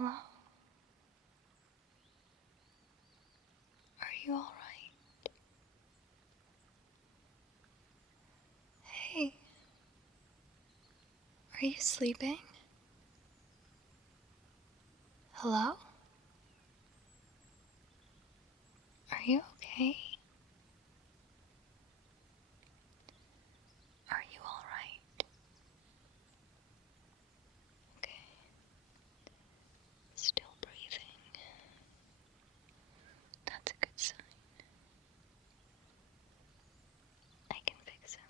Hello? Are you alright? Hey. Are you sleeping? Hello? Are you okay? Are you alright? Okay. Still breathing. That's a good sign. I can fix him.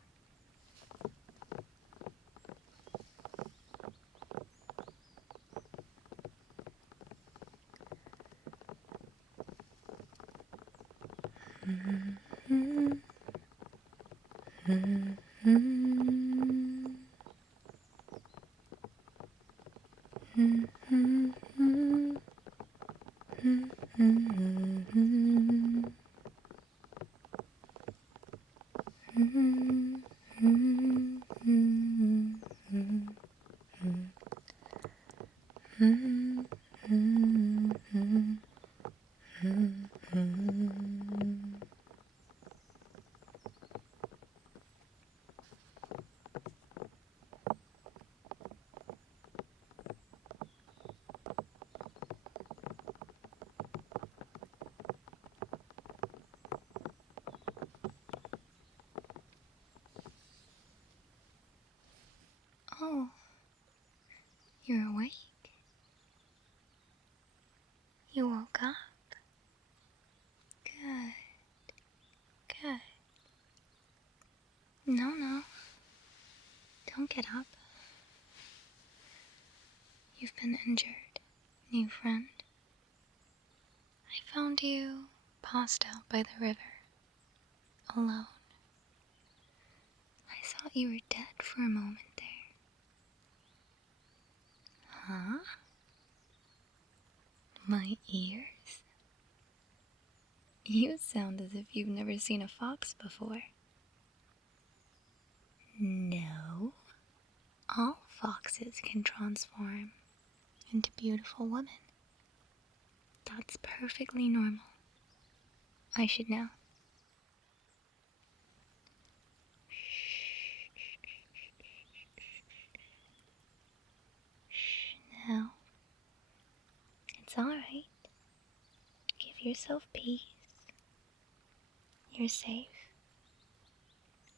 Oh, you're awake? You woke up? Good. Good. No. Don't get up. You've been injured, new friend. I found you passed out by the river, alone. I thought you were dead for a moment there. Huh? My ears? You sound as if you've never seen a fox before. No. All foxes can transform into beautiful women. That's perfectly normal. I should know. Shh. Now, it's alright. Give yourself peace. You're safe.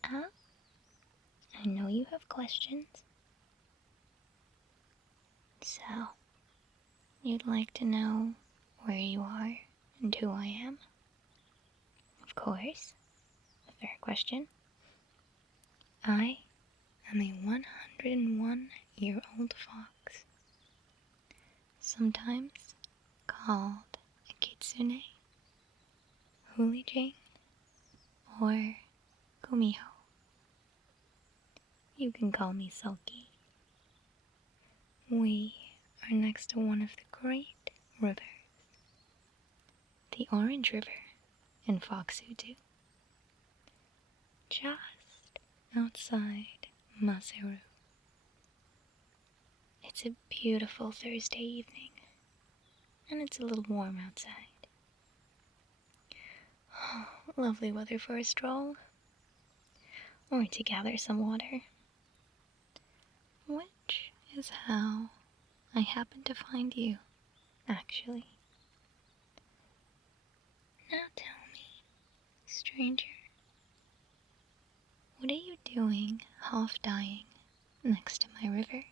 I know you have questions. So, you'd like to know where you are and who I am? Of course. A fair question. I am a 101-year-old fox. Sometimes called a Kitsune, Sulky, or Kumiho. You can call me Sulky. We are next to one of the great rivers, the Orange River in Foxutu, just outside Maseru. It's a beautiful Thursday evening, and it's a little warm outside. Lovely weather for a stroll, or to gather some water. Which is how I happened to find you, actually. Now tell me, stranger, what are you doing half dying next to my river?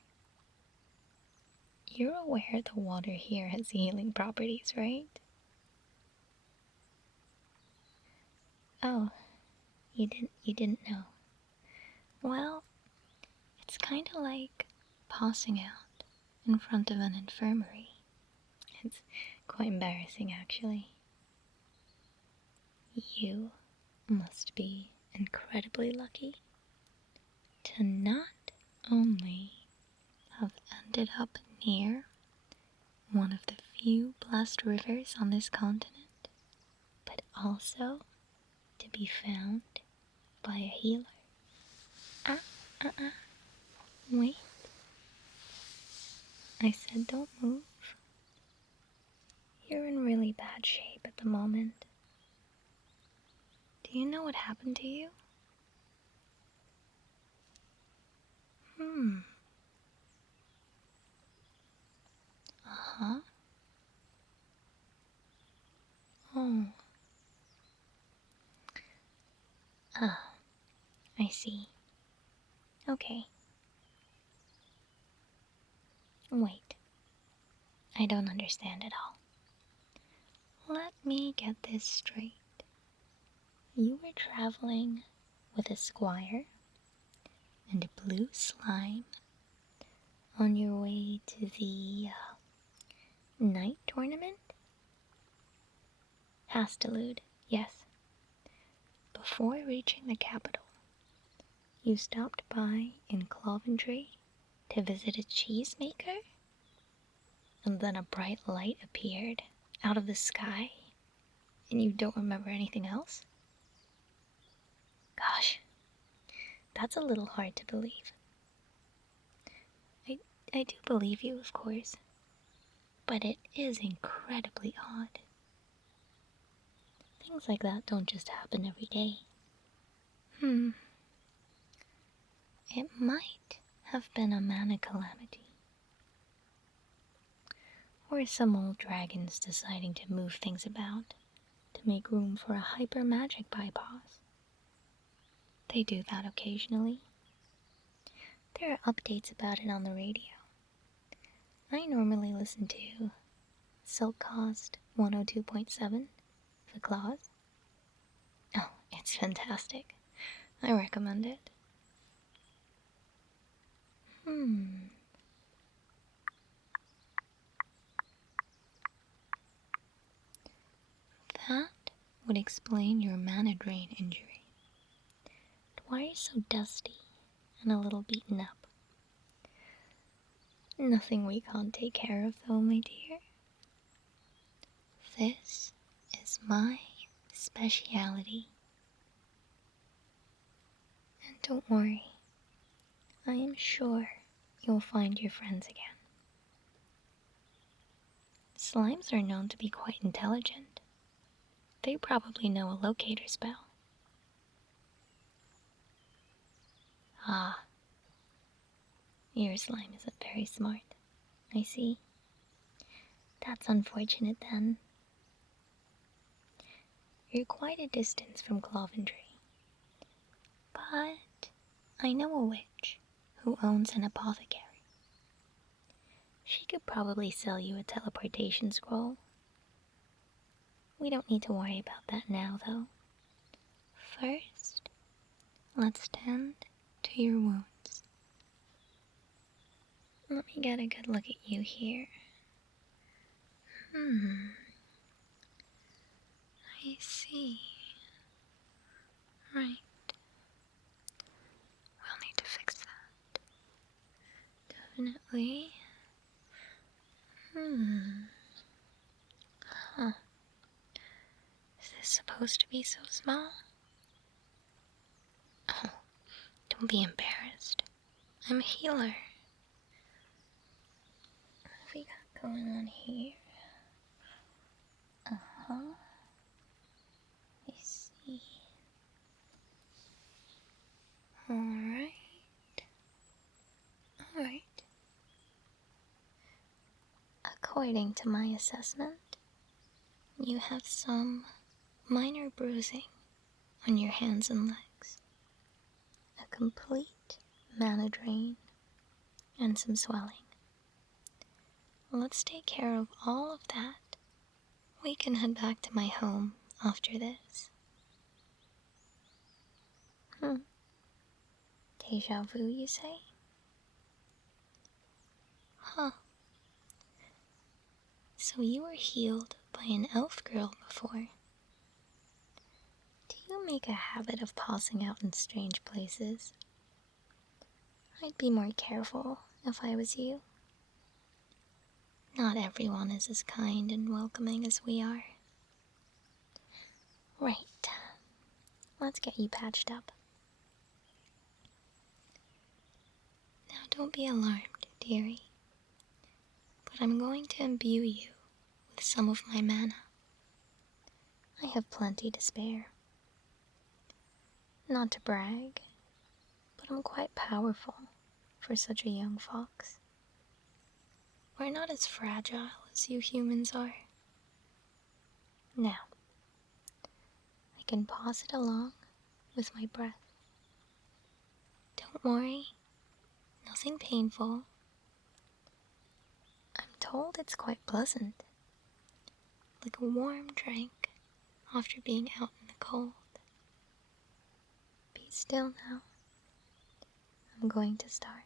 You're aware the water here has healing properties, right? Oh, you didn't know. Well, it's kinda like passing out in front of an infirmary. It's quite embarrassing, actually. You must be incredibly lucky to not only have ended up near one of the few blessed rivers on this continent, but also to be found by a healer. Wait. I said don't move. You're in really bad shape at the moment. Do you know what happened to you? Uh-huh. Oh. Ah, I see. Okay. Wait. I don't understand at all. Let me get this straight. You were traveling with a squire and a blue slime on your way to the night tournament? Hastelude, yes. Before reaching the capital, you stopped by in Coventry to visit a cheesemaker? And then a bright light appeared out of the sky, and you don't remember anything else? Gosh, that's a little hard to believe. I do believe you, of course, but it is incredibly odd. Things like that don't just happen every day. It might have been a mana calamity. Or some old dragons deciding to move things about to make room for a hyper magic bypass. They do that occasionally. There are updates about it on the radio. I normally listen to Silkcast 102.7, The Claws. Oh, it's fantastic. I recommend it. That would explain your mana drain injury. But why are you so dusty and a little beaten up? Nothing we can't take care of, though, my dear. This is my speciality. And don't worry, I am sure you'll find your friends again. Slimes are known to be quite intelligent. They probably know a locator spell. Ah, your slime isn't very smart. I see. That's unfortunate then. You're quite a distance from Coventry. But I know a witch who owns an apothecary. She could probably sell you a teleportation scroll. We don't need to worry about that now, though. First, let's tend to your wounds. Let me get a good look at you here. I see. Right. We'll need to fix that. Definitely. Huh. Is this supposed to be so small? Oh, don't be embarrassed. I'm a healer. What have we got going on here? I see. Alright. According to my assessment, you have some minor bruising on your hands and legs, a complete mana drain, and some swelling. Let's take care of all of that. We can head back to my home after this. Deja vu, you say? Huh. So you were healed by an elf girl before. Do you make a habit of passing out in strange places? I'd be more careful if I was you. Not everyone is as kind and welcoming as we are. Right. Let's get you patched up. Now don't be alarmed, dearie. But I'm going to imbue you with some of my mana. I have plenty to spare. Not to brag, but I'm quite powerful for such a young fox. We're not as fragile as you humans are. Now, I can pass it along with my breath. Don't worry, nothing painful. I'm told it's quite pleasant, like a warm drink after being out in the cold. Be still now. I'm going to start.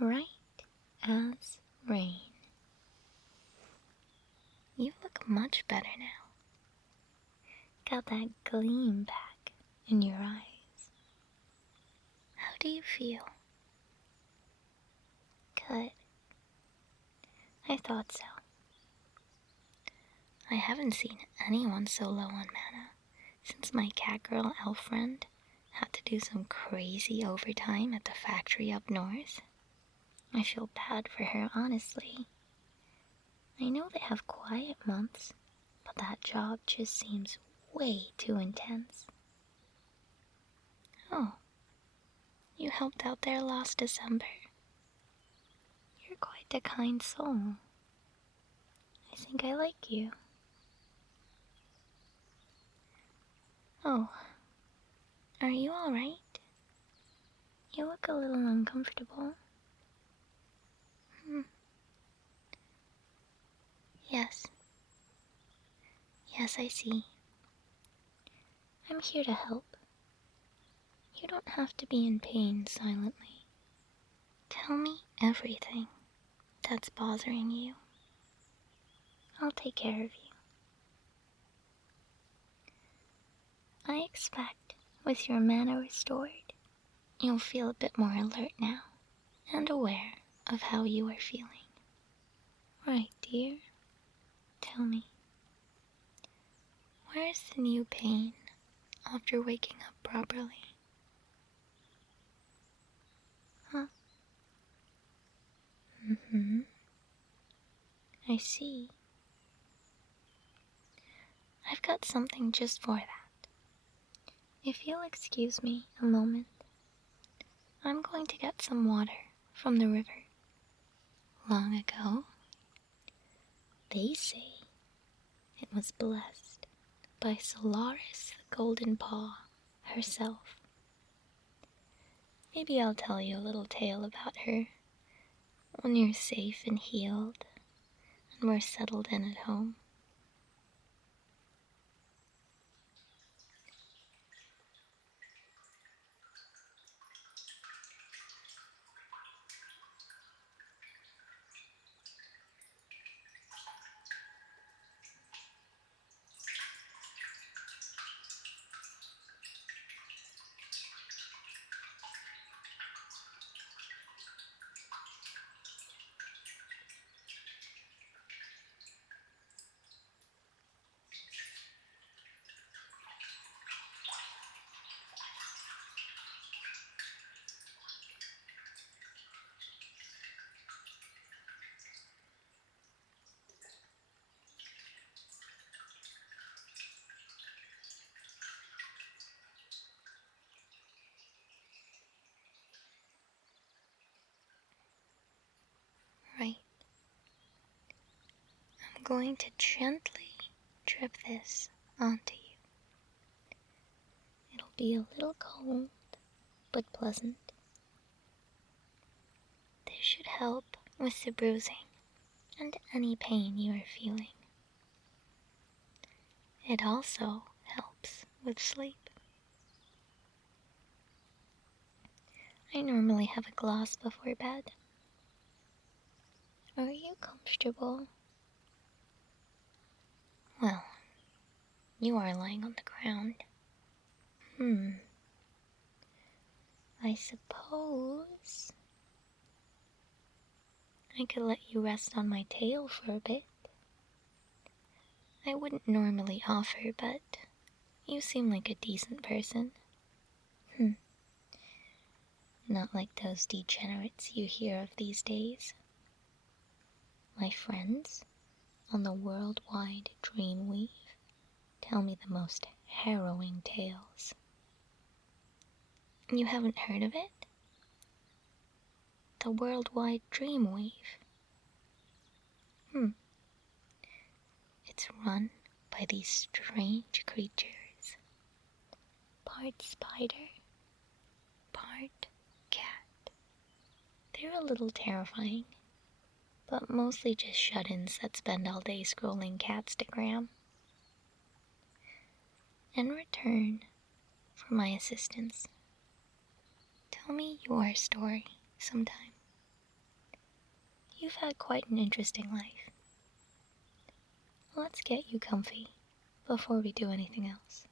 Right as rain. You look much better now. Got that gleam back in your eyes. How do you feel? Good. I thought so. I haven't seen anyone so low on mana since my cat girl elf friend had to do some crazy overtime at the factory up north. I feel bad for her, honestly. I know they have quiet months that job just seems way too intense. Oh, you helped out there last December. You're quite a kind soul. I think I like you. Oh, are you alright? You look a little uncomfortable. Yes. Yes, I see. I'm here to help. You don't have to be in pain silently. Tell me everything that's bothering you. I'll take care of you. I expect, with your mana restored, you'll feel a bit more alert now, and aware of how you are feeling. Right, dear? Tell me, where's the new pain after waking up properly? Huh? I see. I've got something just for that. If you'll excuse me a moment, I'm going to get some water from the river. Long ago, they say it was blessed by Solaris the Golden Paw herself. Maybe I'll tell you a little tale about her when you're safe and healed and we're settled in at home. Right. I'm going to gently drip this onto you. It'll be a little cold, but pleasant. This should help with the bruising and any pain you are feeling. It also helps with sleep. I normally have a gloss before bed. Are you comfortable? Well, you are lying on the ground. I suppose I could let you rest on my tail for a bit. I wouldn't normally offer, but you seem like a decent person. Not like those degenerates you hear of these days. My friends on the worldwide Dreamweave tell me the most harrowing tales. You haven't heard of it? The worldwide Dreamweave. It's run by these strange creatures. Part spider, part cat. They're a little terrifying, but mostly just shut-ins that spend all day scrolling Catstagram. In return for my assistance, tell me your story sometime. You've had quite an interesting life. Let's get you comfy before we do anything else.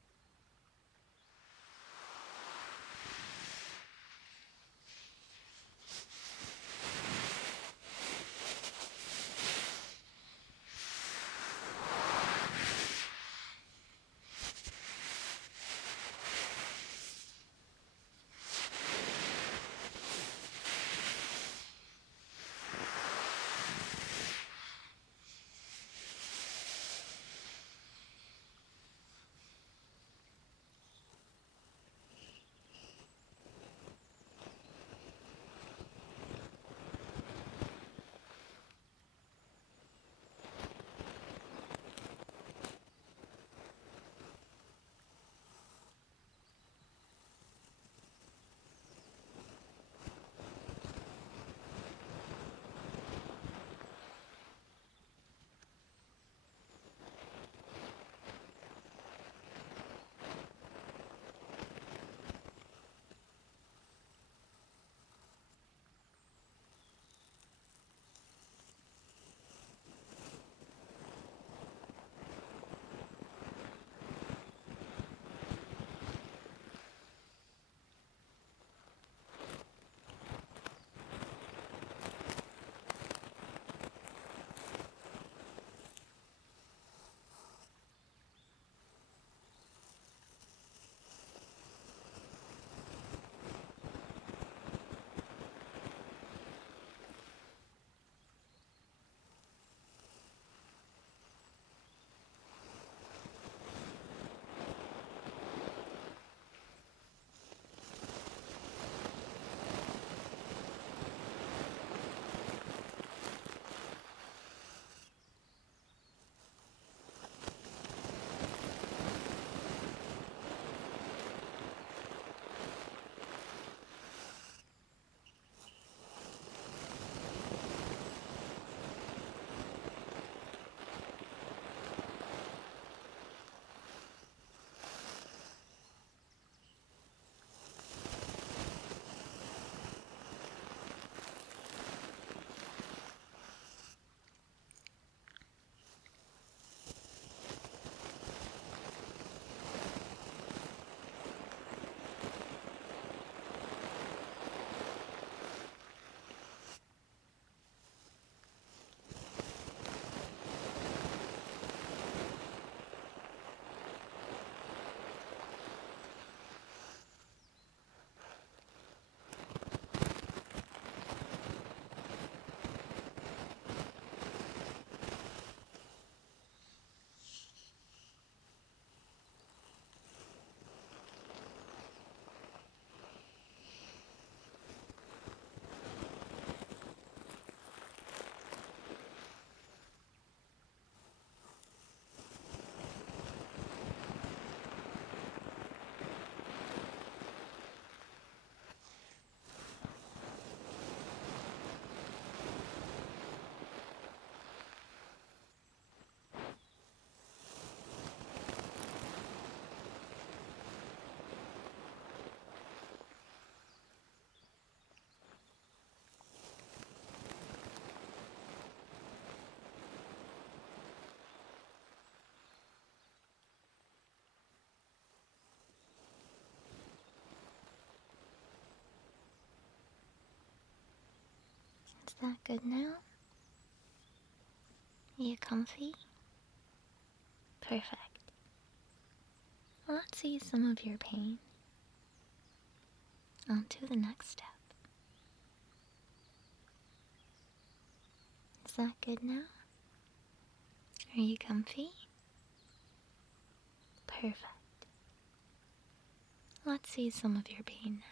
Is that good now? Are you comfy? Perfect. Let's ease some of your pain. On to the next step. Is that good now? Are you comfy? Perfect. Let's see some of your pain now.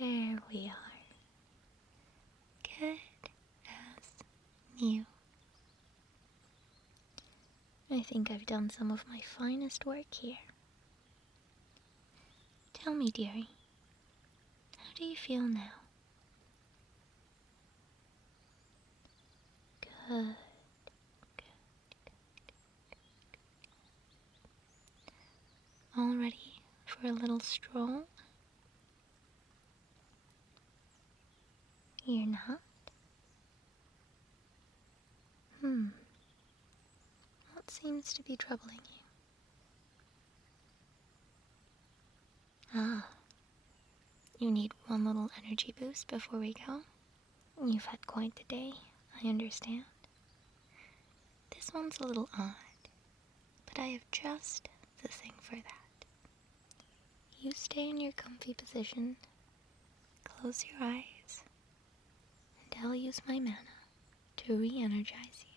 There we are. Good as new. I think I've done some of my finest work here. Tell me, dearie, how do you feel now? Good. All ready for a little stroll? You're not? What seems to be troubling you? Ah, you need one little energy boost before we go? You've had quite the day, I understand. This one's a little odd, but I have just the thing for that. You stay in your comfy position, close your eyes, and I'll use my mana to re-energize you.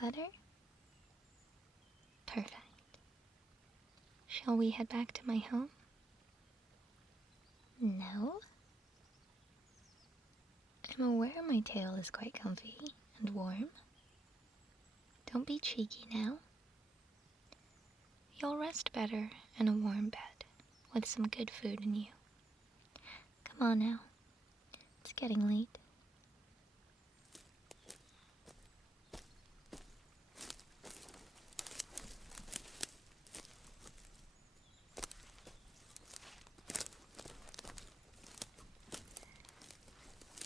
better? Perfect. Shall we head back to my home? No? I'm aware my tail is quite comfy and warm. Don't be cheeky now. You'll rest better in a warm bed with some good food in you. Come on now. It's getting late.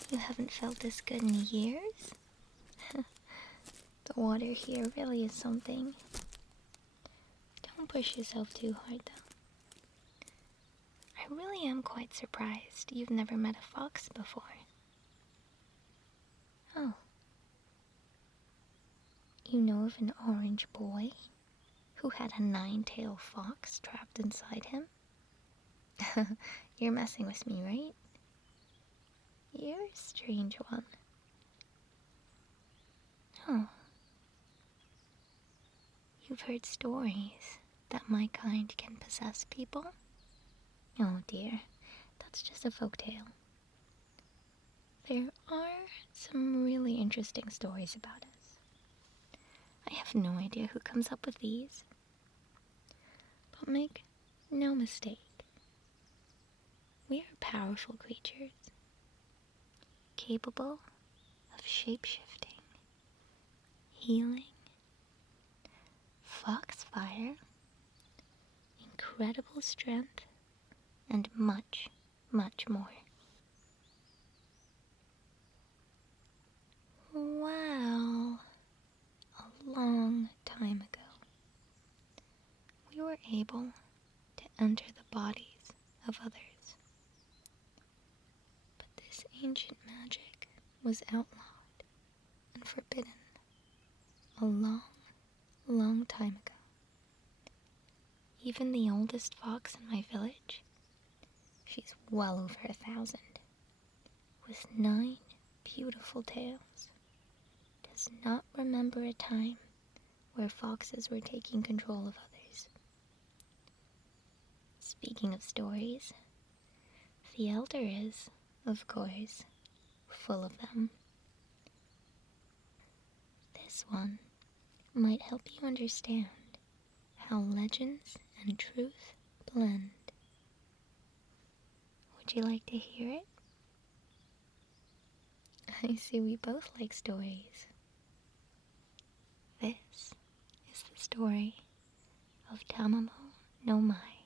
You haven't felt this good in years? The water here really is something. Don't push yourself too hard, though. I really am quite surprised you've never met a fox before. Oh. You know of an orange boy who had a 9-tailed fox trapped inside him? You're messing with me, right? You're a strange one. Oh. You've heard stories that my kind can possess people? Oh dear, that's just a folktale. There are some really interesting stories about us. I have no idea who comes up with these. But make no mistake, we are powerful creatures, capable of shape-shifting, healing, foxfire, incredible strength, and much, much more. Well, a long time ago, we were able to enter the bodies of others. But this ancient magic was outlawed and forbidden a long, long time ago. Even the oldest fox in my village, she's well over 1,000, with 9 beautiful tails, does not remember a time where foxes were taking control of others. Speaking of stories, the elder is, of course, full of them. This one might help you understand how legends and truth blend. Would you like to hear it? I see we both like stories. This is the story of Tamamo no Mai,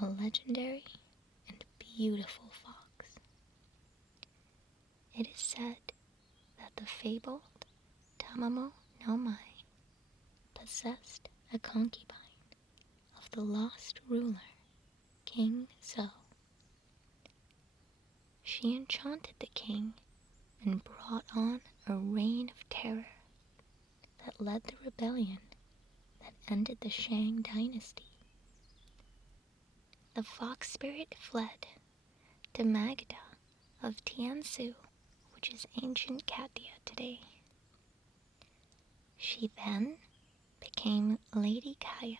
a legendary and beautiful fox. It is said that the fabled Tamamo no Mai possessed a concubine of the lost ruler, King So. She enchanted the king and brought on a reign of terror that led the rebellion that ended the Shang dynasty. The fox spirit fled to Magda of Tiansu, which is ancient Katia today. She then became Lady Kaio,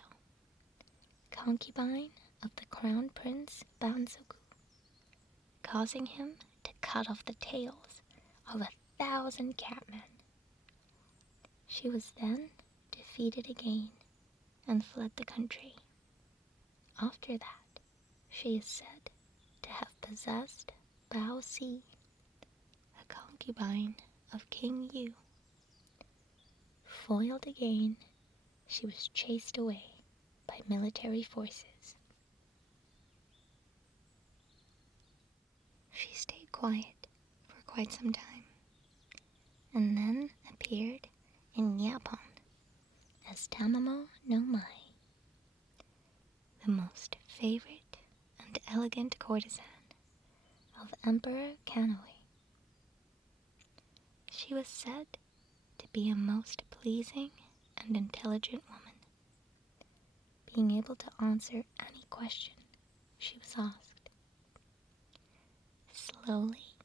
concubine of the crown prince Banzoku, causing him to cut off the tails of 1,000 catmen. She was then defeated again and fled the country. After that, she is said to have possessed Bao Si, a concubine of King Yu. Foiled again, she was chased away by military forces. She stayed quiet for quite some time, and then appeared in Japan as Tamamo no Mai, the most favorite and elegant courtesan of Emperor Kanoi. She was said to be a most pleasing and intelligent woman, being able to answer any question she was asked. Slowly,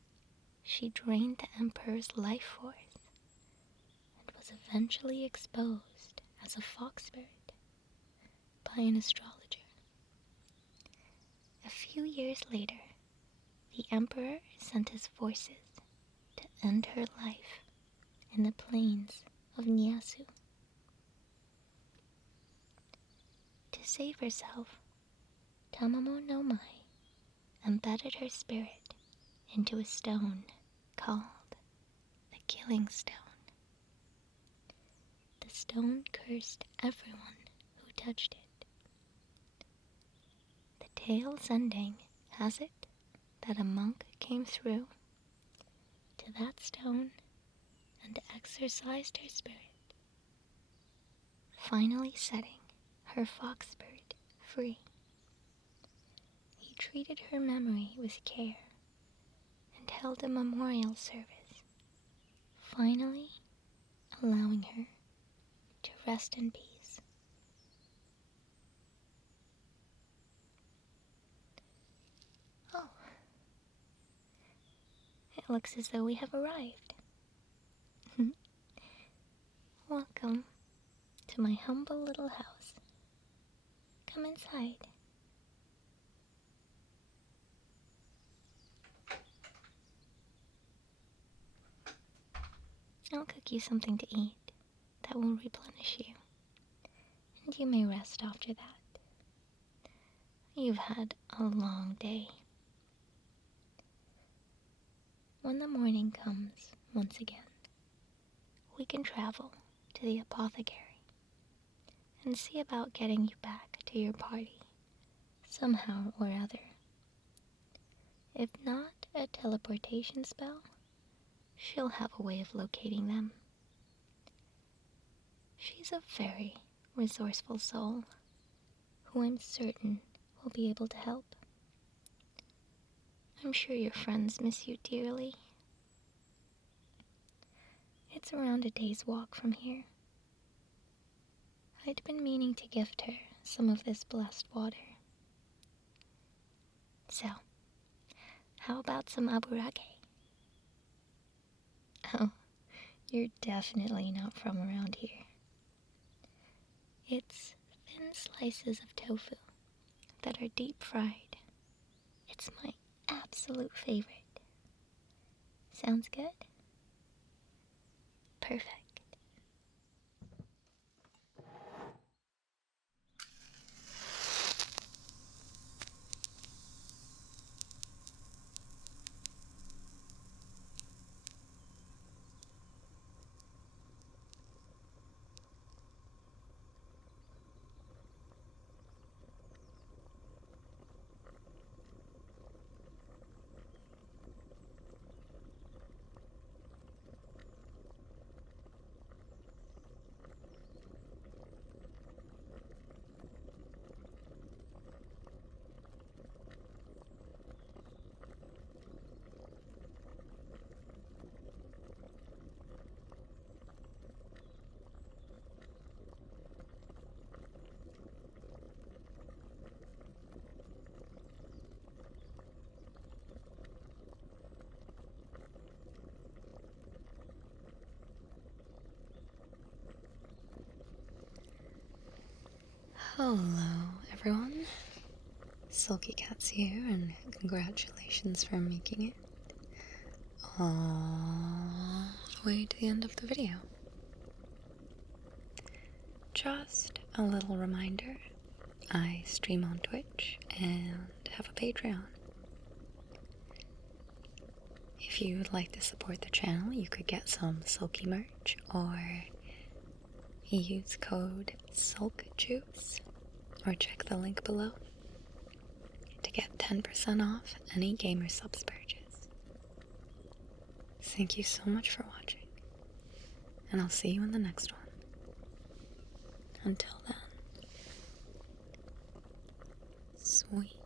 she drained the emperor's life force and was was eventually exposed as a fox spirit by an astrologer. A few years later, the emperor sent his forces to end her life in the plains of Nyasu. To save herself, Tamamo no Mai embedded her spirit into a stone called the Killing Stone. The stone cursed everyone who touched it. The tale's ending has it that a monk came through to that stone and exorcised her spirit, finally setting her fox spirit free. He treated her memory with care and held a memorial service, finally allowing her to rest in peace. Oh, it looks as though we have arrived. Welcome to my humble little house. Come inside. I'll cook you something to eat that will replenish you, and you may rest after that. You've had a long day. When the morning comes once again, we can travel to the apothecary and see about getting you back to your party somehow or other. If not a teleportation spell, she'll have a way of locating them. She's a very resourceful soul who I'm certain will be able to help. I'm sure your friends miss you dearly. It's around a day's walk from here. I'd been meaning to gift her some of this blessed water. So, how about some aburake? Oh, you're definitely not from around here. It's thin slices of tofu that are deep fried. It's my absolute favorite. Sounds good? Perfect. Hello, everyone. Sulky Cat's here, and congratulations for making it all the way to the end of the video. Just a little reminder, I stream on Twitch and have a Patreon. If you would like to support the channel, you could get some Sulky merch or use code SULKJUICE or check the link below to get 10% off any gamer subs purchase. Thank you so much for watching, and I'll see you in the next one. Until then, sweet